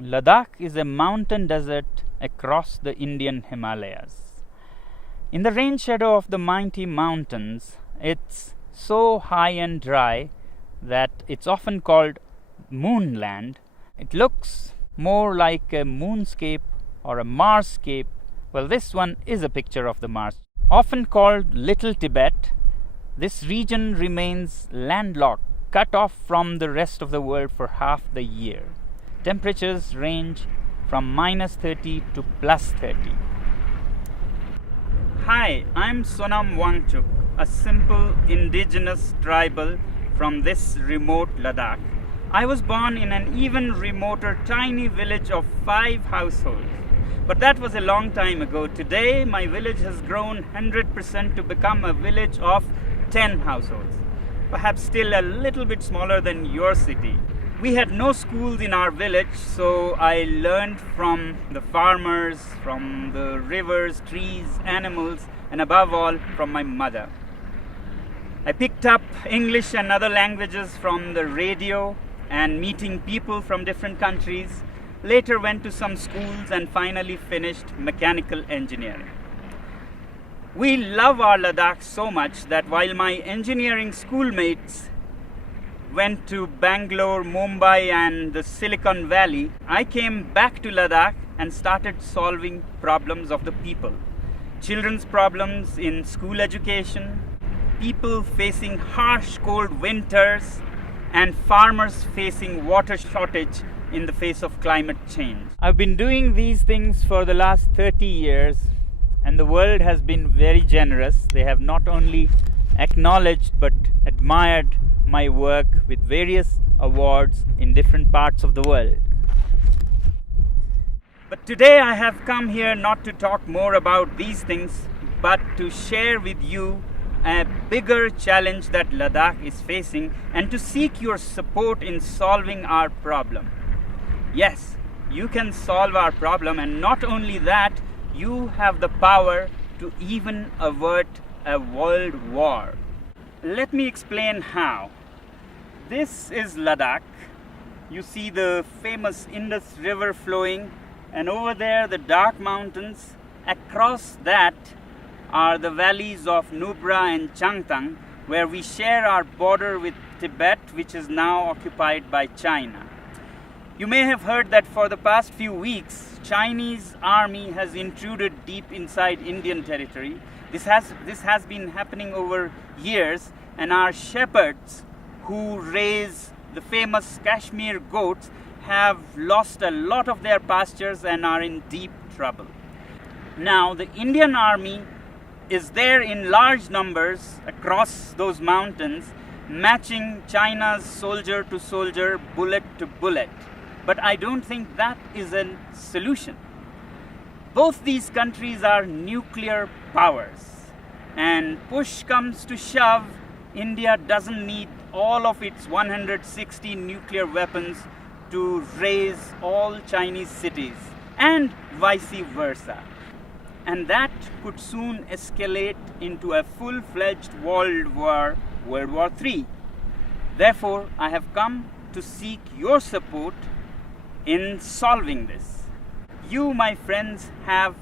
Ladakh is a mountain desert across the Indian Himalayas. In the rain shadow of the mighty mountains, it's so high and dry that it's often called moonland. It looks more like a moonscape or a Marsscape. Well, this one is a picture of the Mars. Often called Little Tibet, this region remains landlocked, cut off from the rest of the world for half the year. Temperatures range from -30 to +30. Hi, I'm Sonam Wangchuk, a simple indigenous tribal from this remote Ladakh. I was born in an even remoter tiny village of 5 households. But that was a long time ago. Today, my village has grown 100% to become a village of 10 households. Perhaps still a little bit smaller than your city. We had no schools in our village, so I learned from the farmers, from the rivers, trees, animals, and above all, from my mother. I picked up English and other languages from the radio and meeting people from different countries. Later went to some schools and finally finished mechanical engineering. We love our Ladakh so much that while my engineering schoolmates went to Bangalore, Mumbai and the Silicon Valley, I came back to Ladakh and started solving problems of the people. Children's problems in school education, people facing harsh cold winters, and farmers facing water shortage in the face of climate change. I've been doing these things for the last 30 years and the world has been very generous. They have not only acknowledged but admired my work with various awards in different parts of the world. But today I have come here not to talk more about these things but to share with you a bigger challenge that Ladakh is facing and to seek your support in solving our problem. Yes, you can solve our problem, and not only that, you have the power to even avert a world war. Let me explain how. This is Ladakh. You see the famous Indus River flowing, and over there the dark mountains. Across that are the valleys of Nubra and Changtang, where we share our border with Tibet, which is now occupied by China. You may have heard that for the past few weeks, Chinese army has intruded deep inside Indian territory. This has been happening over years, and our shepherds who raise the famous Kashmir goats have lost a lot of their pastures and are in deep trouble. Now, the Indian army is there in large numbers across those mountains, matching China's soldier to soldier, bullet to bullet. But I don't think that is a solution. Both these countries are nuclear powers. And push comes to shove, India doesn't need all of its 160 nuclear weapons to raise all Chinese cities, and vice versa. And that could soon escalate into a full-fledged world war, World War III. Therefore, I have come to seek your support in solving this. You, my friends, have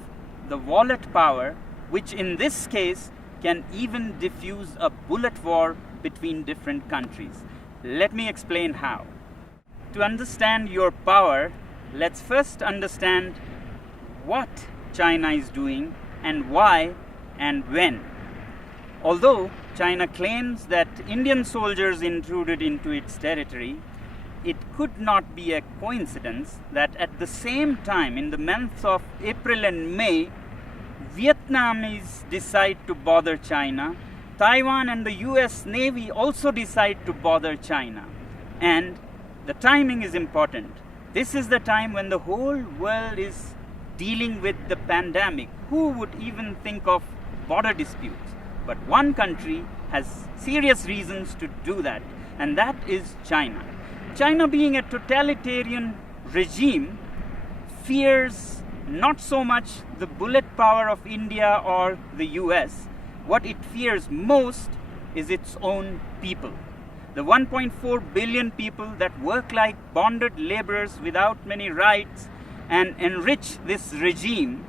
the wallet power, which in this case can even diffuse a bullet war between different countries. Let me explain how. To understand your power, let's first understand what China is doing and why and when. Although China claims that Indian soldiers intruded into its territory, it could not be a coincidence that at the same time, in the months of April and May, Vietnamese decide to bother China. Taiwan and the US Navy also decide to bother China. And the timing is important. This is the time when the whole world is dealing with the pandemic. Who would even think of border disputes? But one country has serious reasons to do that, and that is China. China, being a totalitarian regime, fears not so much the bullet power of India or the US. What it fears most is its own people. the 1.4 billion people that work like bonded laborers without many rights and enrich this regime,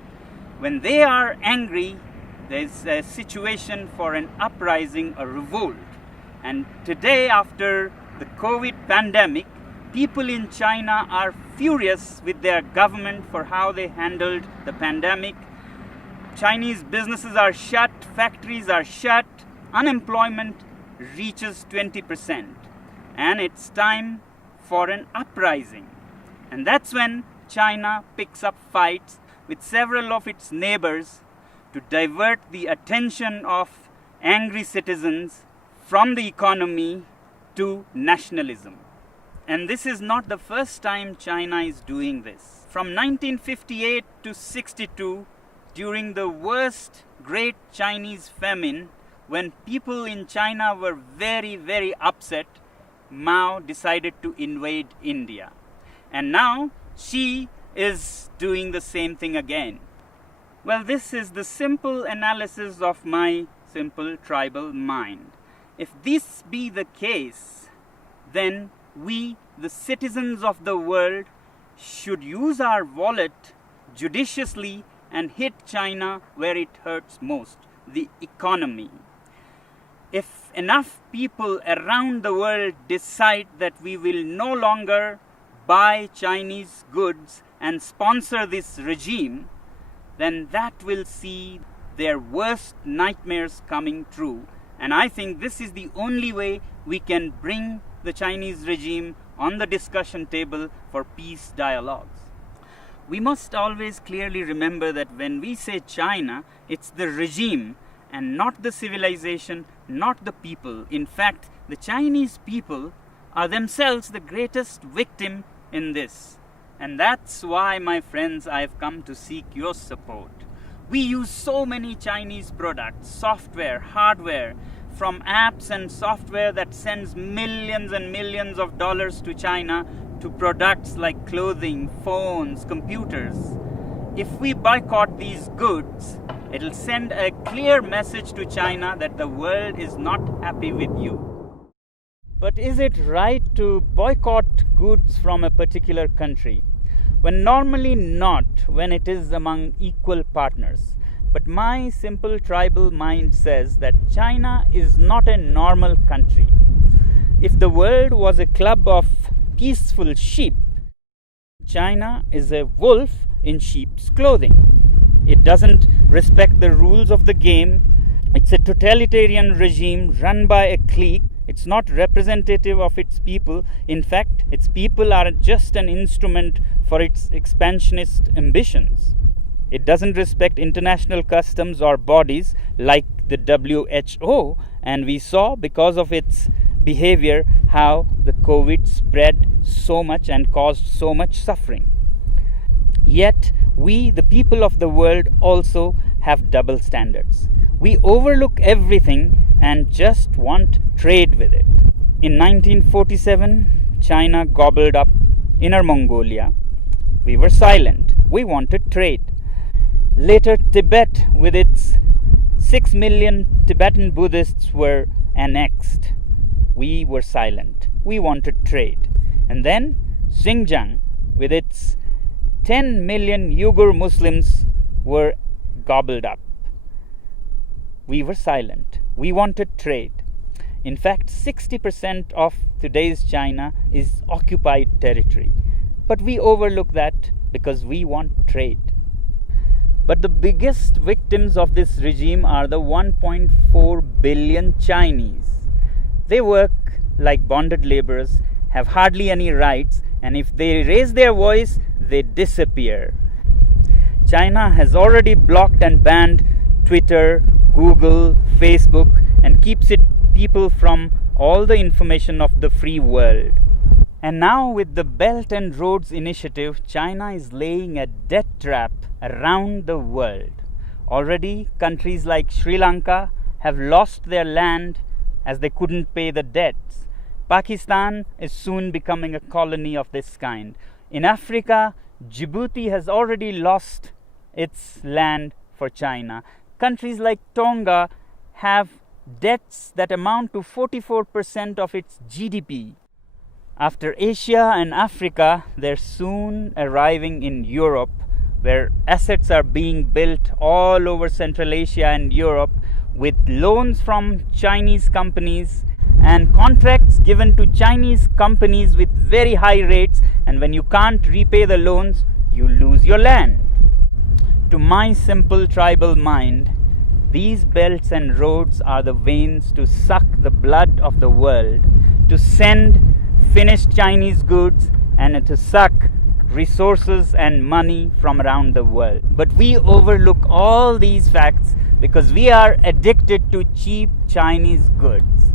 when they are angry, there's a situation for an uprising, a revolt. And today, after the COVID pandemic, people in China are furious with their government for how they handled the pandemic. Chinese businesses are shut, factories are shut, unemployment reaches 20%. And it's time for an uprising. And that's when China picks up fights with several of its neighbors to divert the attention of angry citizens from the economy to nationalism. And this is not the first time China is doing this. From 1958 to 62, during the worst Great Chinese Famine, when people in China were very, very upset, Mao decided to invade India. And now Xi is doing the same thing again. Well, this is the simple analysis of my simple tribal mind. If this be the case, then we, the citizens of the world, should use our wallet judiciously and hit China where it hurts most, the economy. If enough people around the world decide that we will no longer buy Chinese goods and sponsor this regime, then that will see their worst nightmares coming true. And I think this is the only way we can bring the Chinese regime on the discussion table for peace dialogues. We must always clearly remember that when we say China, it's the regime and not the civilization, not the people. In fact, the Chinese people are themselves the greatest victim in this. And that's why, my friends, I've come to seek your support. We use so many Chinese products, software, hardware, from apps and software that sends millions and millions of dollars to China to products like clothing, phones, computers. If we boycott these goods, it'll send a clear message to China that the world is not happy with you. But is it right to boycott goods from a particular country? When normally not, when it is among equal partners. But my simple tribal mind says that China is not a normal country. If the world was a club of peaceful sheep, China is a wolf in sheep's clothing. It doesn't respect the rules of the game. It's a totalitarian regime run by a clique. It's not representative of its people. In fact, its people are just an instrument for its expansionist ambitions. It doesn't respect international customs or bodies like the WHO, and we saw because of its behavior how the COVID spread so much and caused so much suffering. Yet, we, the people of the world, also have double standards. We overlook everything and just want trade with it. In 1947, China gobbled up Inner Mongolia. We were silent. We wanted trade. Later, Tibet, with its 6 million Tibetan Buddhists, were annexed. We were silent. We wanted trade. And then Xinjiang, with its 10 million Uighur Muslims, were gobbled up. We were silent. We wanted trade. In fact, 60% of today's China is occupied territory. But we overlook that because we want trade. But the biggest victims of this regime are the 1.4 billion Chinese. They work like bonded laborers, have hardly any rights, and if they raise their voice, they disappear. China has already blocked and banned Twitter, Google, Facebook, and keeps its people from all the information of the free world. And now with the Belt and Roads Initiative, China is laying a debt trap around the world. Already, countries like Sri Lanka have lost their land as they couldn't pay the debts. Pakistan is soon becoming a colony of this kind. In Africa, Djibouti has already lost its land for China. Countries like Tonga have debts that amount to 44% of its GDP. After Asia and Africa, they're soon arriving in Europe, where assets are being built all over Central Asia and Europe with loans from Chinese companies and contracts given to Chinese companies with very high rates, and when you can't repay the loans, you lose your land. To my simple tribal mind, these belts and roads are the veins to suck the blood of the world, to send finished Chinese goods and to suck resources and money from around the world. But we overlook all these facts because we are addicted to cheap Chinese goods.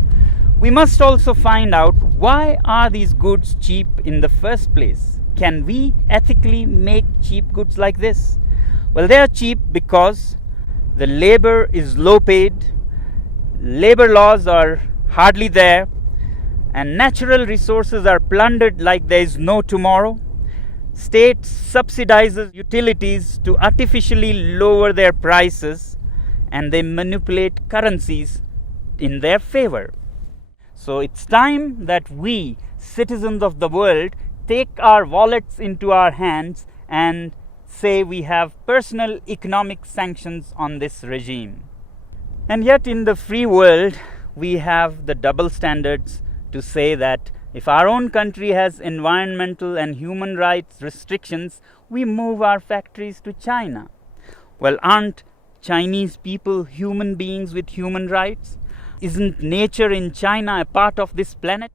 We must also find out, why are these goods cheap in the first place? Can we ethically make cheap goods like this? Well, they are cheap because the labor is low paid, labor laws are hardly there, and natural resources are plundered like there is no tomorrow. State subsidizes utilities to artificially lower their prices, and they manipulate currencies in their favor. So it's time that we, citizens of the world, take our wallets into our hands and say we have personal economic sanctions on this regime. And yet in the free world, we have the double standards to say that if our own country has environmental and human rights restrictions, we move our factories to China. Well, aren't Chinese people human beings with human rights? Isn't nature in China a part of this planet?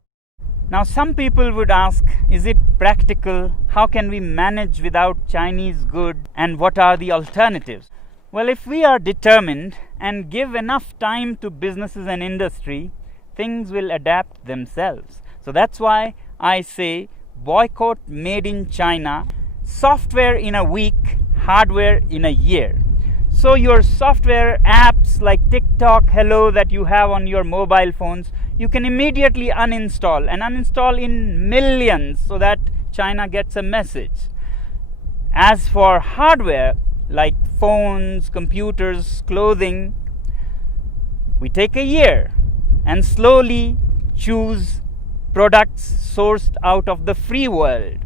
Now, some people would ask, is it practical? How can we manage without Chinese goods? And what are the alternatives? Well, if we are determined and give enough time to businesses and industry, things will adapt themselves. So that's why I say boycott made in China, software in a week, hardware in a year. So your software apps like TikTok, Hello that you have on your mobile phones, you can immediately uninstall and uninstall in millions so that China gets a message. As for hardware like phones, computers, clothing, we take a year and slowly choose products sourced out of the free world.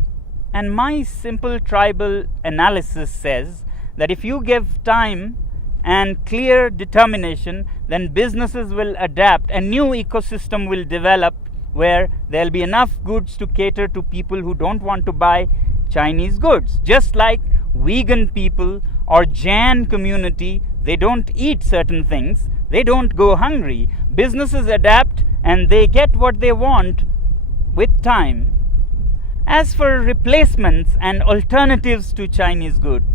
And my simple tribal analysis says that if you give time and clear determination, then businesses will adapt. A new ecosystem will develop where there'll be enough goods to cater to people who don't want to buy Chinese goods. Just like vegan people or Jain community, they don't eat certain things, they don't go hungry. Businesses adapt and they get what they want with time. As for replacements and alternatives to Chinese goods,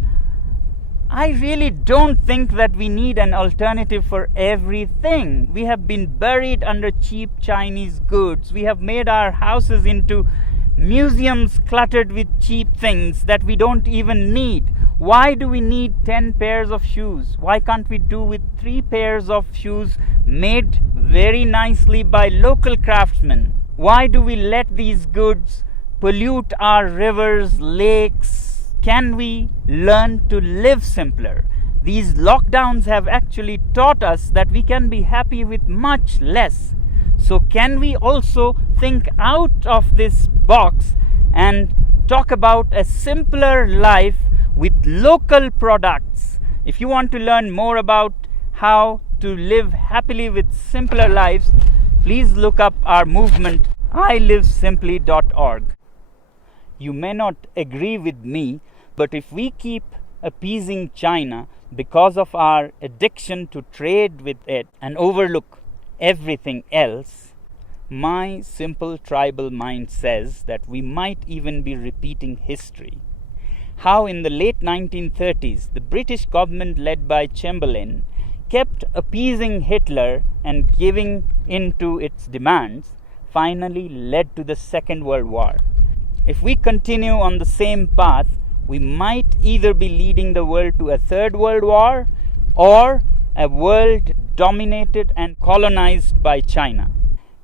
I really don't think that we need an alternative for everything. We have been buried under cheap Chinese goods. We have made our houses into museums cluttered with cheap things that we don't even need. Why do we need 10 pairs of shoes? Why can't we do with 3 pairs of shoes made very nicely by local craftsmen? Why do we let these goods pollute our rivers, lakes? Can we learn to live simpler? These lockdowns have actually taught us that we can be happy with much less. So can we also think out of this box and talk about a simpler life with local products? If you want to learn more about how to live happily with simpler lives, please look up our movement, ilivesimply.org. You may not agree with me, but if we keep appeasing China because of our addiction to trade with it and overlook everything else, my simple tribal mind says that we might even be repeating history. How in the late 1930s, the British government led by Chamberlain kept appeasing Hitler and giving in to its demands, finally led to the Second World War. If we continue on the same path, we might either be leading the world to a third world war or a world dominated and colonized by China.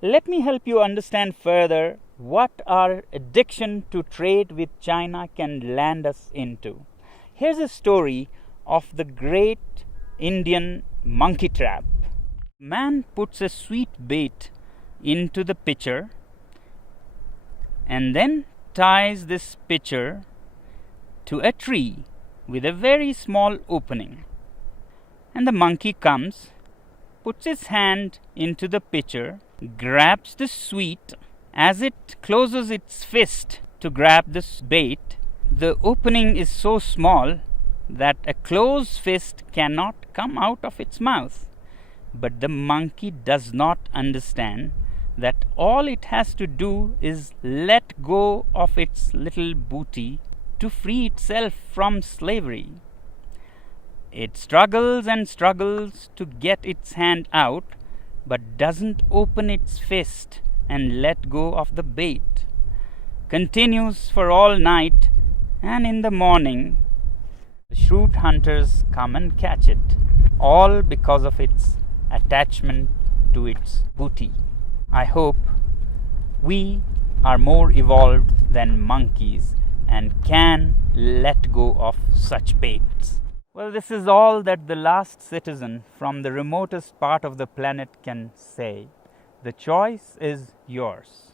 Let me help you understand further what our addiction to trade with China can land us into. Here's a story of the great Indian monkey trap. Man puts a sweet bait into the pitcher and then ties this pitcher to a tree with a very small opening. And the monkey comes, puts his hand into the pitcher, grabs the sweet. As it closes its fist to grab this bait, the opening is so small that a closed fist cannot come out of its mouth. But the monkey does not understand that all it has to do is let go of its little booty to free itself from slavery. It struggles and struggles to get its hand out, but doesn't open its fist and let go of the bait. Continues for all night, and in the morning, the shrewd hunters come and catch it, all because of its attachment to its booty. I hope we are more evolved than monkeys and can let go of such baits. Well, this is all that the last citizen from the remotest part of the planet can say. The choice is yours.